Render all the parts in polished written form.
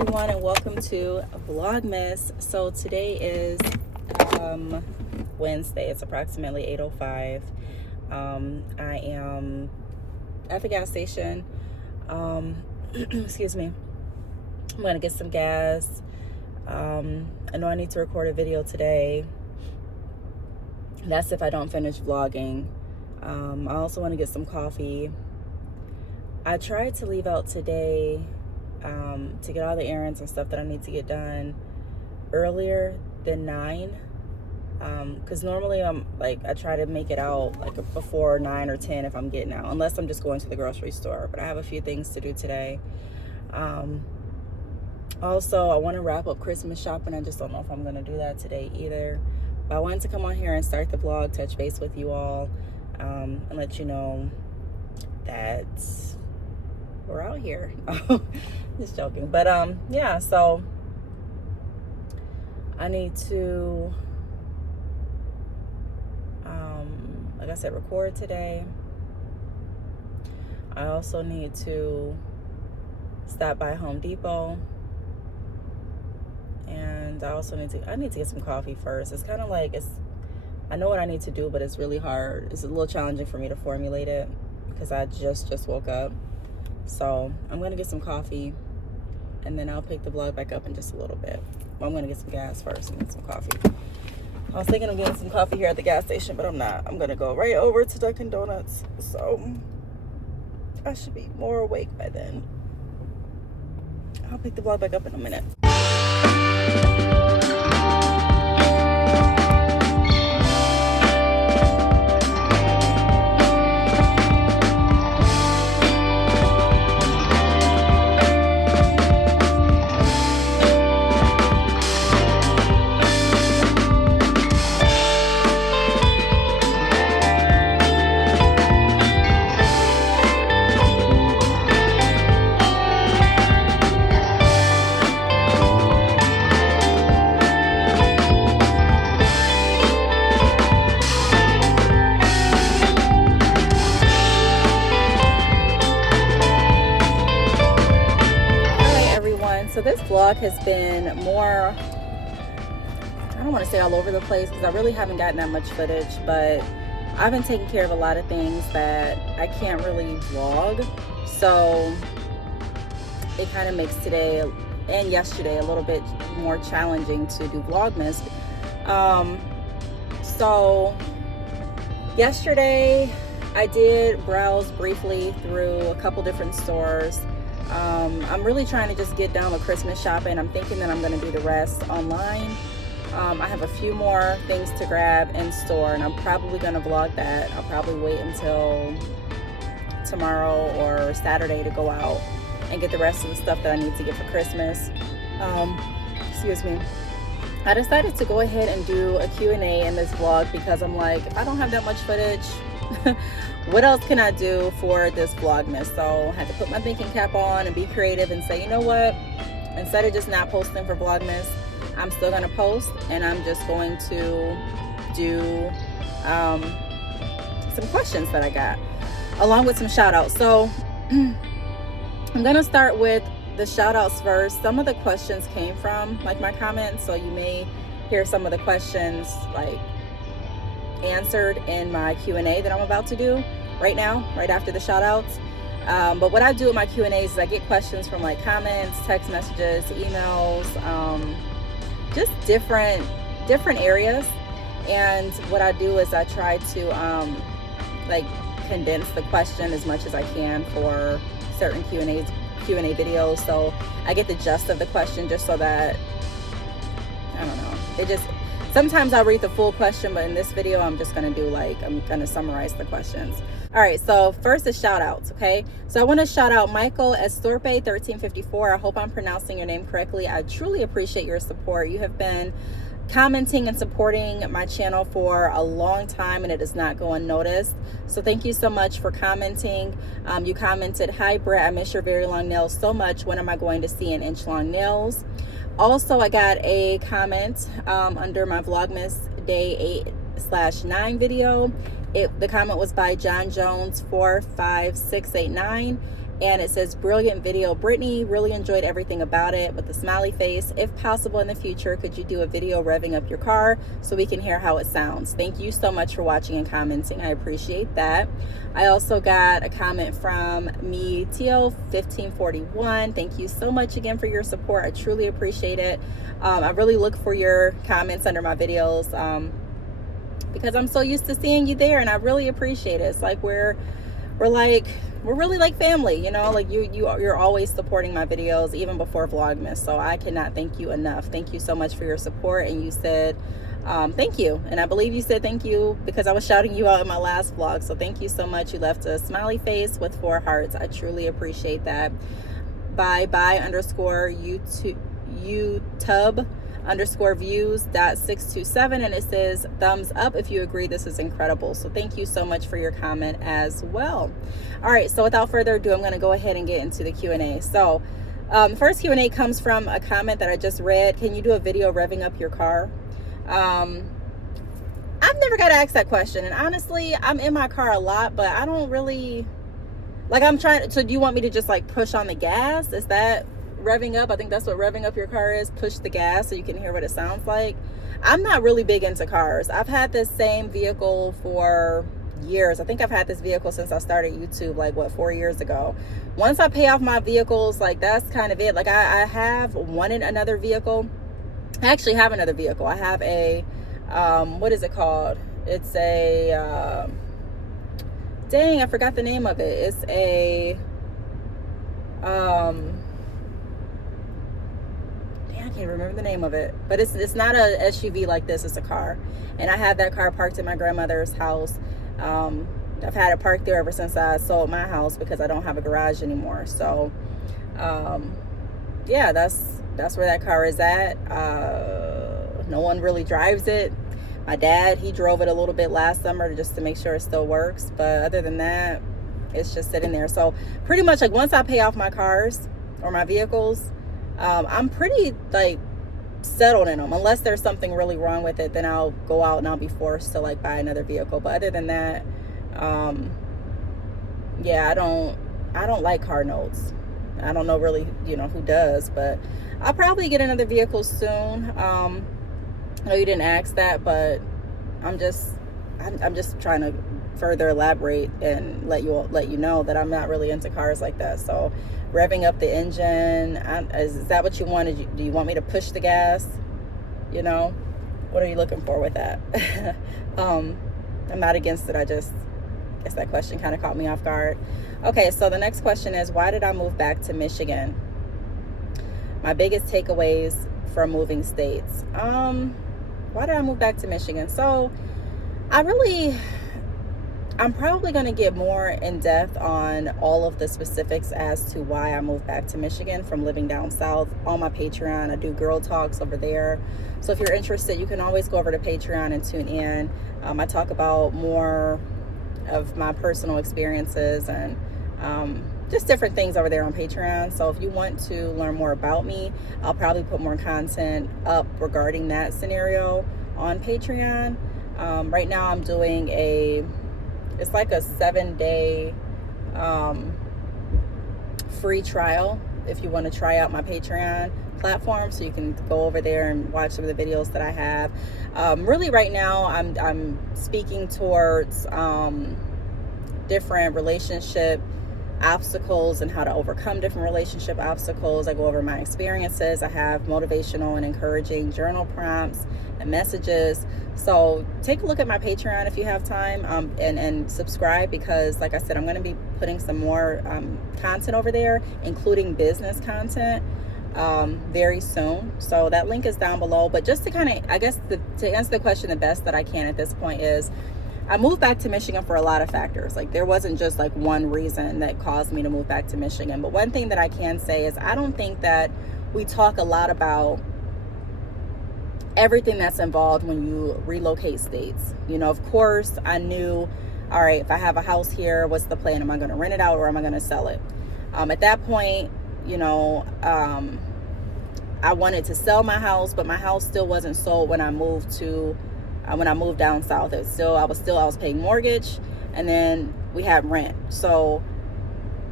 everyone, and welcome to Vlogmas. So today is Wednesday. It's approximately 8:05. I am at the gas station. Excuse me. I'm gonna get some gas. I know I need to record a video today. That's if I don't finish vlogging. I also want to get some coffee. I tried to leave out today to get all the errands and stuff that I need to get done earlier than 9, because normally I try to make it out like before 9 or 10 if I'm getting out, unless I'm just going to the grocery store. But I have a few things to do today. Also, I want to wrap up Christmas shopping. I just don't know if I'm going to do that today either. But I wanted to come on here and start the vlog, touch base with you all, and let you know that we're out here. Just joking. But yeah, so I need to like I said, record today. I also need to stop by Home Depot, and I need to get some coffee first. It's kind of like, I know what I need to do, but it's really hard. It's a little challenging for me to formulate it because I just woke up. So I'm gonna get some coffee, and then I'll pick the vlog back up in just a little bit. Well, I'm gonna get some gas first and get some coffee. I was thinking of getting some coffee here at the gas station, but I'm not. I'm gonna go right over to Dunkin' Donuts. So I should be more awake by then. I'll pick the vlog back up in a minute. So this vlog has been more, I don't want to say all over the place, because I really haven't gotten that much footage, but I've been taking care of a lot of things that I can't really vlog. So it kind of makes today and yesterday a little bit more challenging to do Vlogmas. So yesterday I did browse briefly through a couple different stores. I'm really trying to just get down with Christmas shopping. I'm thinking that I'm going to do the rest online. I have a few more things to grab in store, and I'm probably going to vlog that. I'll probably wait until tomorrow or Saturday to go out and get the rest of the stuff that I need to get for Christmas. Excuse me. I decided to go ahead and do a Q&A in this vlog because I'm like, if I don't have that much footage, what else can I do for this Vlogmas? So I had to put my thinking cap on and be creative and say, you know what, instead of just not posting for Vlogmas, I'm still going to post, and I'm just going to do some questions that I got along with some shout outs. So I'm going to start with the shout outs first. Some of the questions came from like my comments, so you may hear some of the questions like answered in my Q&A that I'm about to do right now, right after the shout outs. But what I do with my Q&As is I get questions from like comments, text messages, emails, just different areas. And what I do is I try to like condense the question as much as I can for certain Q&A videos, so I get the gist of the question, just so that, I don't know, sometimes I'll read the full question, but in this video, I'm just going to do I'm going to summarize the questions. All right, so first is shout outs, okay? So I want to shout out Michael Estorpe 1354. I hope I'm pronouncing your name correctly. I truly appreciate your support. You have been commenting and supporting my channel for a long time, and it does not go unnoticed. So thank you so much for commenting. You commented, "Hi Britt, I miss your very long nails so much. When am I going to see an inch long nails?" Also, I got a comment under my Vlogmas Day 8/9 video. The comment was by John Jones 45689, And it says, brilliant video, Brittney. Really enjoyed everything about it, with the smiley face. If possible in the future, could you do a video revving up your car so we can hear how it sounds? Thank you so much for watching and commenting. I appreciate that. I also got a comment from me, Tio1541. Thank you so much again for your support. I truly appreciate it. I really look for your comments under my videos because I'm so used to seeing you there, and I really appreciate it. It's like we're really like family, you know, like you're always supporting my videos even before Vlogmas. So I cannot thank you enough. Thank you so much for your support. And you said thank you, and I believe you said thank you because I was shouting you out in my last vlog. So thank you so much. You left a smiley face with 4 hearts. I truly appreciate that. YouTube_views.627, and it says thumbs up if you agree this is incredible. So thank you so much for your comment as well. All right, so without further ado, I'm going to go ahead and get into the Q&A. So the first Q&A comes from a comment that I just read. Can you do a video revving up your car? I've never got asked that question, and honestly, I'm in my car a lot, but I don't really like, I'm trying. So do you want me to just like push on the gas? Is that revving up? I think that's what revving up your car is. Push the gas so you can hear what it sounds like. I'm not really big into cars. I've had this same vehicle for years. I think I've had this vehicle since I started YouTube, like what, 4 years ago. Once I pay off my vehicles, like that's kind of it. Like I have wanted another vehicle. I actually have another vehicle. I have a what is it called? It's a dang, I forgot the name of it. It's a I can't remember the name of it, but it's not a SUV like this. It's a car, and I have that car parked in my grandmother's house. I've had it parked there ever since I sold my house because I don't have a garage anymore. So yeah, that's where that car is at. No one really drives it. My dad, he drove it a little bit last summer just to make sure it still works, but other than that, it's just sitting there. So pretty much like once I pay off my cars or my vehicles, I'm pretty like settled in them. Unless there's something really wrong with it, then I'll go out and I'll be forced to like buy another vehicle. But other than that, yeah, I don't like car notes. I don't know really, you know, who does, but I'll probably get another vehicle soon. I know you didn't ask that, but I'm just trying to further elaborate and let you know that I'm not really into cars like that. So revving up the engine, is that what you wanted? Do you want me to push the gas? You know, what are you looking for with that? I'm not against it. I guess that question kind of caught me off guard. Okay, so the next question is, why did I move back to Michigan? My biggest takeaways from moving states. Why did I move back to Michigan? So I'm probably going to get more in depth on all of the specifics as to why I moved back to Michigan from living down south on my Patreon. I do girl talks over there. So if you're interested, you can always go over to Patreon and tune in. I talk about more of my personal experiences and just different things over there on Patreon. So if you want to learn more about me, I'll probably put more content up regarding that scenario on Patreon. Right now I'm doing it's like a 7-day free trial if you want to try out my Patreon platform, so you can go over there and watch some of the videos that I have. Really right now I'm speaking towards different relationship obstacles and how to overcome different relationship obstacles. I go over my experiences. I have motivational and encouraging journal prompts and messages. So take a look at my Patreon if you have time, and subscribe, because like I said, I'm going to be putting some more content over there, including business content, very soon. So that link is down below. But just to kind of, I guess, to answer the question the best that I can at this point is, I moved back to Michigan for a lot of factors. Like there wasn't just like one reason that caused me to move back to Michigan. But one thing that I can say is I don't think that we talk a lot about everything that's involved when you relocate states. You know, of course, I knew, all right, if I have a house here, what's the plan? Am I going to rent it out or am I going to sell it? At that point, you know, I wanted to sell my house, but my house still wasn't sold when I moved down south. I was paying mortgage, and then we had rent. So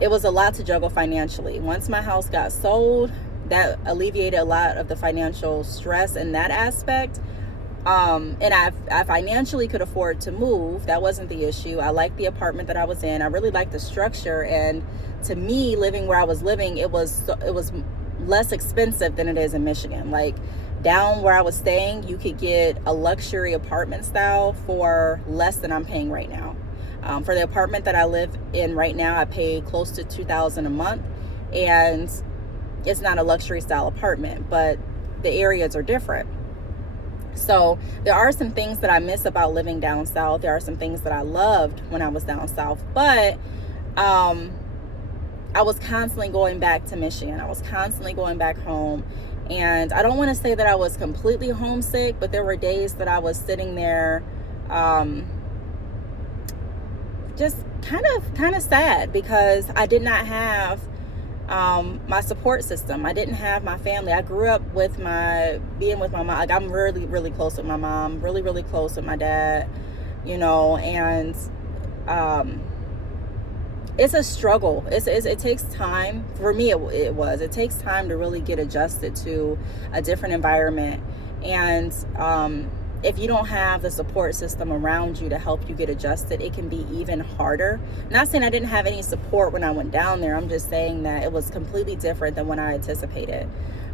it was a lot to juggle financially. Once my house got sold, that alleviated a lot of the financial stress in that aspect. And I financially could afford to move. That wasn't the issue. I liked the apartment that I was in. I really liked the structure. And to me, living where I was living, it was less expensive than it is in Michigan. Like down where I was staying, you could get a luxury apartment style for less than I'm paying right now. For the apartment that I live in right now, I pay close to $2,000 a month, and it's not a luxury style apartment, but the areas are different. So there are some things that I miss about living down south. There are some things that I loved when I was down south, but I was constantly going back to Michigan. I was constantly going back home. And I don't want to say that I was completely homesick, but there were days that I was sitting there just kind of sad because I did not have my support system. I didn't have my family. I grew up with being with my mom. Like I'm really, really close with my mom, really, really close with my dad, you know, and it's a struggle. It takes time. For me, it takes time to really get adjusted to a different environment. And if you don't have the support system around you to help you get adjusted, it can be even harder. Not saying I didn't have any support when I went down there. I'm just saying that it was completely different than what I anticipated.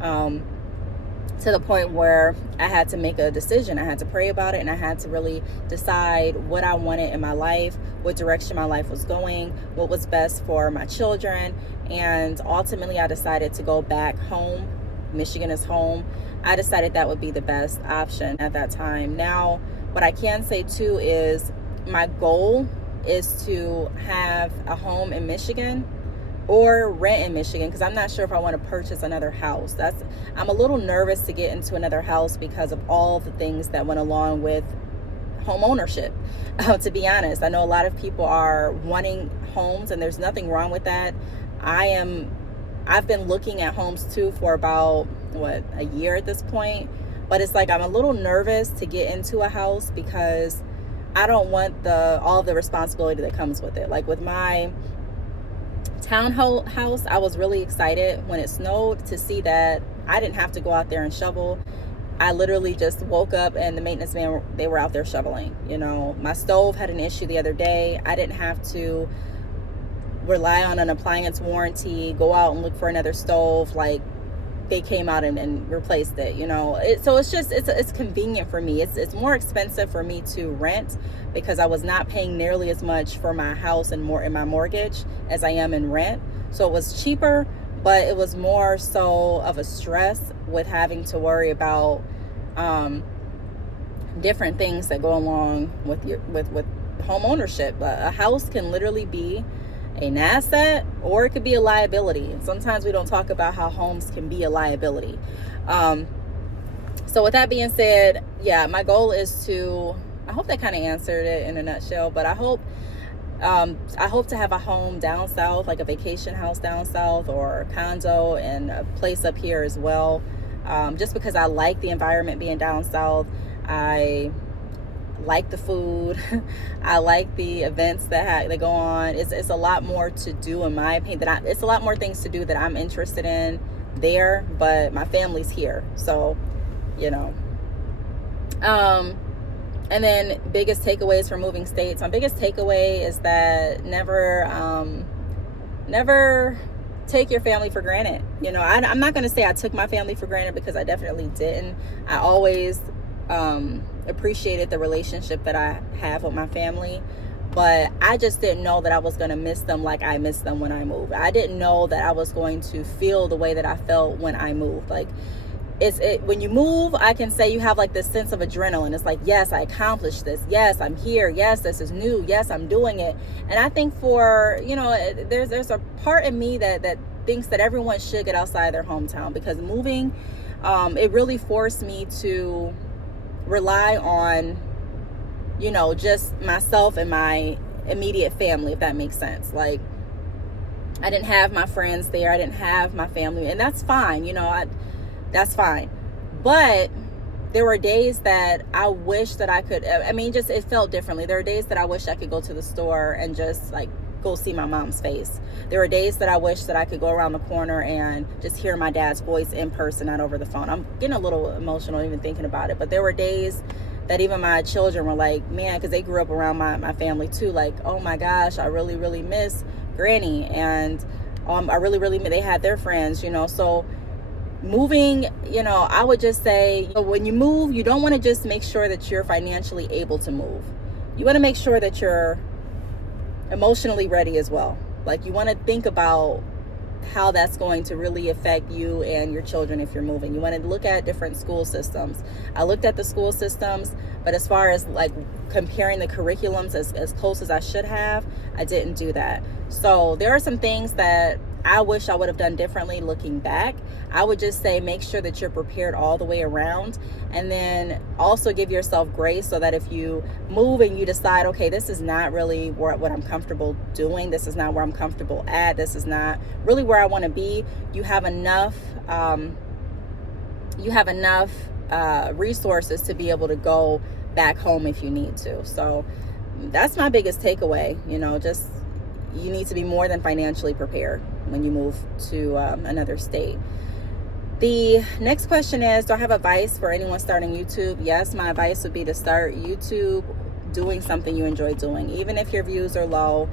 To the point where I had to make a decision. I had to pray about it, and I had to really decide what I wanted in my life, what direction my life was going, what was best for my children. And ultimately, I decided to go back home. Michigan is home. I decided that would be the best option at that time. Now, what I can say too is my goal is to have a home in Michigan or rent in Michigan, because I'm not sure if I want to purchase another house. I'm a little nervous to get into another house because of all the things that went along with home ownership. To be honest, I know a lot of people are wanting homes, and there's nothing wrong with that. I've been looking at homes too for about a year at this point, but it's like I'm a little nervous to get into a house because I don't want all the responsibility that comes with it. Like with my townhouse, I was really excited when it snowed to see that I didn't have to go out there and shovel. I literally just woke up and the maintenance man, they were out there shoveling. You know, my stove had an issue the other day. I didn't have to rely on an appliance warranty, go out and look for another stove. Like they came out and replaced it, you know. So it's convenient for me. It's more expensive for me to rent because I was not paying nearly as much for my house and more in my mortgage as I am in rent. So it was cheaper, but it was more so of a stress with having to worry about different things that go along with home ownership. A house can literally be an asset or it could be a liability. And sometimes we don't talk about how homes can be a liability. So with that being said, yeah, my goal is I hope that kind of answered it in a nutshell, but I hope to have a home down south, like a vacation house down south or a condo and a place up here as well. Just because I like the environment being down south. I like the food. I like the events that go on. It's a lot more to do, in my opinion. It's a lot more things to do that I'm interested in there, but my family's here, so you know. And then biggest takeaways from moving states. My biggest takeaway is that never take your family for granted. You know, I'm not going to say I took my family for granted because I definitely didn't. I always appreciated the relationship that I have with my family, but I just didn't know that I was going to miss them like I missed them when I moved. I didn't know that I was going to feel the way that I felt when I moved. Like when you move, I can say you have like this sense of adrenaline. It's like, yes, I accomplished this. Yes, I'm here. Yes, this is new. Yes, I'm doing it. And I think there's a part in me that thinks that everyone should get outside their hometown, because moving, it really forced me to rely on, just myself and my immediate family, if that makes sense. Like, I didn't have my friends there. I didn't have my family, and that's fine. That's fine. But there were days that I wish that I could, it felt differently. There were days that I wish I could go to the store and just like go see my mom's face. There are days that I wish that I could go around the corner and just hear my dad's voice in person, not over the phone. I'm getting a little emotional even thinking about it. But there were days that even my children were like, man, because they grew up around my family too, like, oh my gosh, I really, really miss Granny. And I really, really, they had their friends, you know. So moving, you know, I would just say, when you move, you don't want to just make sure that you're financially able to move. You want to make sure that you're emotionally ready as well. Like, you want to think about how that's going to really affect you and your children if you're moving. You want to look at different school systems. I looked at the school systems, but as far as like comparing the curriculums as close as I should have, I didn't do that. So there are some things that I wish I would have done differently looking back. I would just say make sure that you're prepared all the way around, and then also give yourself grace so that if you move and you decide, okay, this is not really what I'm comfortable doing, this is not where I'm comfortable at, this is not really where I want to be, you have enough resources to be able to go back home if you need to. So that's my biggest takeaway. You know, just you need to be more than financially prepared when you move to another state. The next question is, do I have advice for anyone starting YouTube? Yes, my advice would be to start YouTube doing something you enjoy doing. Even if your views are low,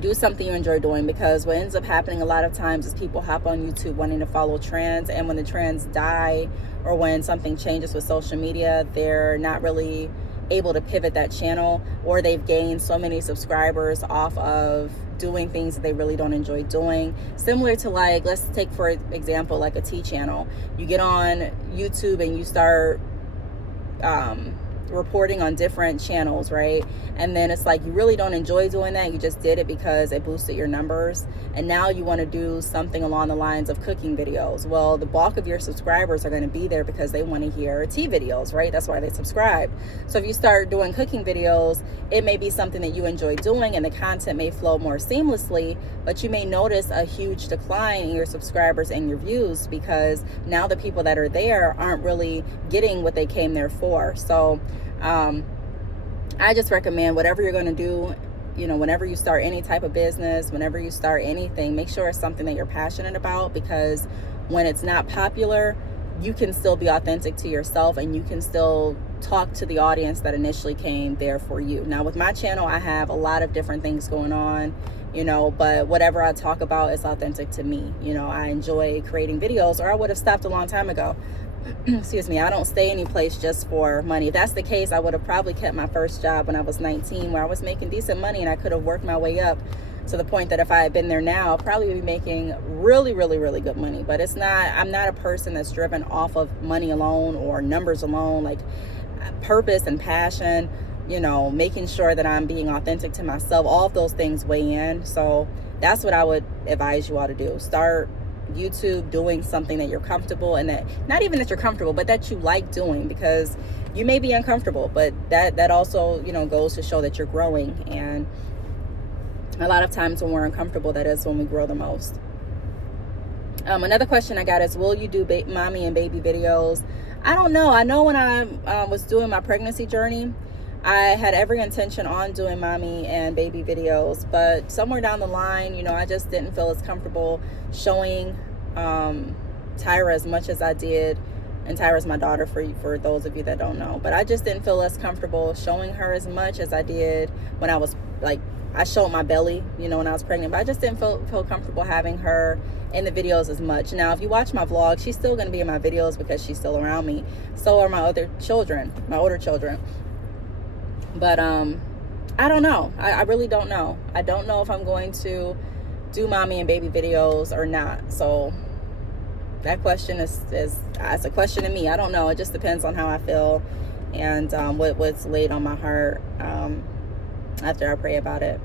do something you enjoy doing, because what ends up happening a lot of times is people hop on YouTube wanting to follow trends, and when the trends die or when something changes with social media, they're not really able to pivot that channel, or they've gained so many subscribers off of doing things that they really don't enjoy doing. Similar to, like, let's take for example like a tea channel. You get on YouTube and you start reporting on different channels, right? And then it's like you really don't enjoy doing that. You just did it because it boosted your numbers, and now you want to do something along the lines of cooking videos. Well, the bulk of your subscribers are going to be there because they want to hear tea videos, right? That's why they subscribe. So if you start doing cooking videos, it may be something that you enjoy doing and the content may flow more seamlessly, but you may notice a huge decline in your subscribers and your views because now the people that are there aren't really getting what they came there for. So I just recommend whatever you're going to do, you know, whenever you start any type of business, whenever you start anything, make sure it's something that you're passionate about, because when it's not popular, you can still be authentic to yourself and you can still talk to the audience that initially came there for you. Now with my channel, I have a lot of different things going on, you know, but whatever I talk about is authentic to me. You know, I enjoy creating videos, or I would have stopped a long time ago. Excuse me, I don't stay any place just for money. If that's the case, I would have probably kept my first job when I was 19, where I was making decent money and I could have worked my way up to the point that if I had been there now, I'd probably be making really, really, really good money. But it's not, I'm not a person that's driven off of money alone or numbers alone. Like purpose and passion, you know, making sure that I'm being authentic to myself, all of those things weigh in. So that's what I would advise you all to do. Start YouTube doing something that you're comfortable, and that not even that you're comfortable, but that you like doing, because you may be uncomfortable, but that also, you know, goes to show that you're growing. And a lot of times when we're uncomfortable, that is when we grow the most. Another question I got is, will you do mommy and baby videos? I don't know. I know when I was doing my pregnancy journey, I had every intention on doing mommy and baby videos, but somewhere down the line, you know, I just didn't feel as comfortable showing Tyra as much as I did. And Tyra's my daughter, for those of you that don't know. But I just didn't feel as comfortable showing her as much as I did when I was, like, I showed my belly, you know, when I was pregnant. But I just didn't feel comfortable having her in the videos as much. Now, if you watch my vlog, she's still going to be in my videos because she's still around me. So are my other children, my older children. But I don't know. I really don't know. I don't know if I'm going to do mommy and baby videos or not. So that question is a question to me. I don't know. It just depends on how I feel and what's laid on my heart after I pray about it.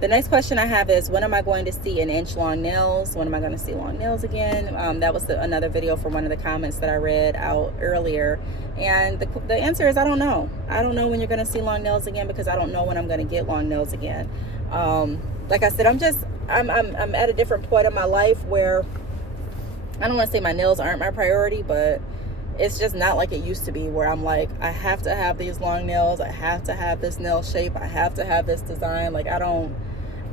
The next question I have is, when am I going to see an inch long nails? When am I going to see long nails again? That was another video from one of the comments that I read out earlier. And the answer is, I don't know. I don't know when you're going to see long nails again, because I don't know when I'm going to get long nails again. Like I said, I'm at a different point in my life where I don't want to say my nails aren't my priority, but it's just not like it used to be, where I'm like, I have to have these long nails, I have to have this nail shape, I have to have this design. Like I don't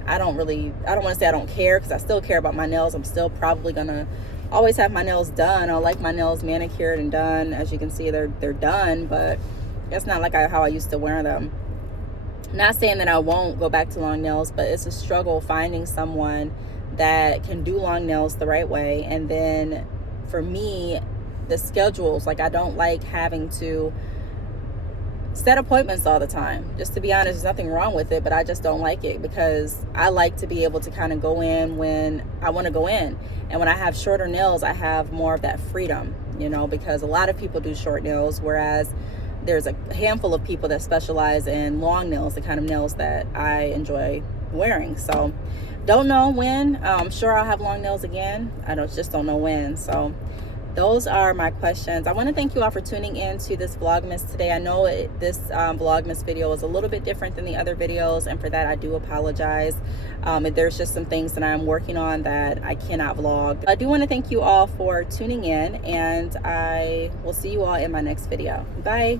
want to say I don't care, because I still care about my nails. I'm still probably gonna always have my nails done. I like my nails manicured and done. As you can see, they're done, but it's not like how I used to wear them. Not saying that I won't go back to long nails, but it's a struggle finding someone that can do long nails the right way. And then for me, the schedules, like I don't like having to set appointments all the time. Just to be honest, there's nothing wrong with it, but I just don't like it, because I like to be able to kind of go in when I want to go in. And when I have shorter nails, I have more of that freedom, you know, because a lot of people do short nails, whereas there's a handful of people that specialize in long nails, the kind of nails that I enjoy wearing. So don't know when. I'm sure I'll have long nails again. Just don't know when. So those are my questions. I want to thank you all for tuning in to this Vlogmas today. I know this Vlogmas video is a little bit different than the other videos, and for that I do apologize. There's just some things that I'm working on that I cannot vlog. I do want to thank you all for tuning in, and I will see you all in my next video. Bye.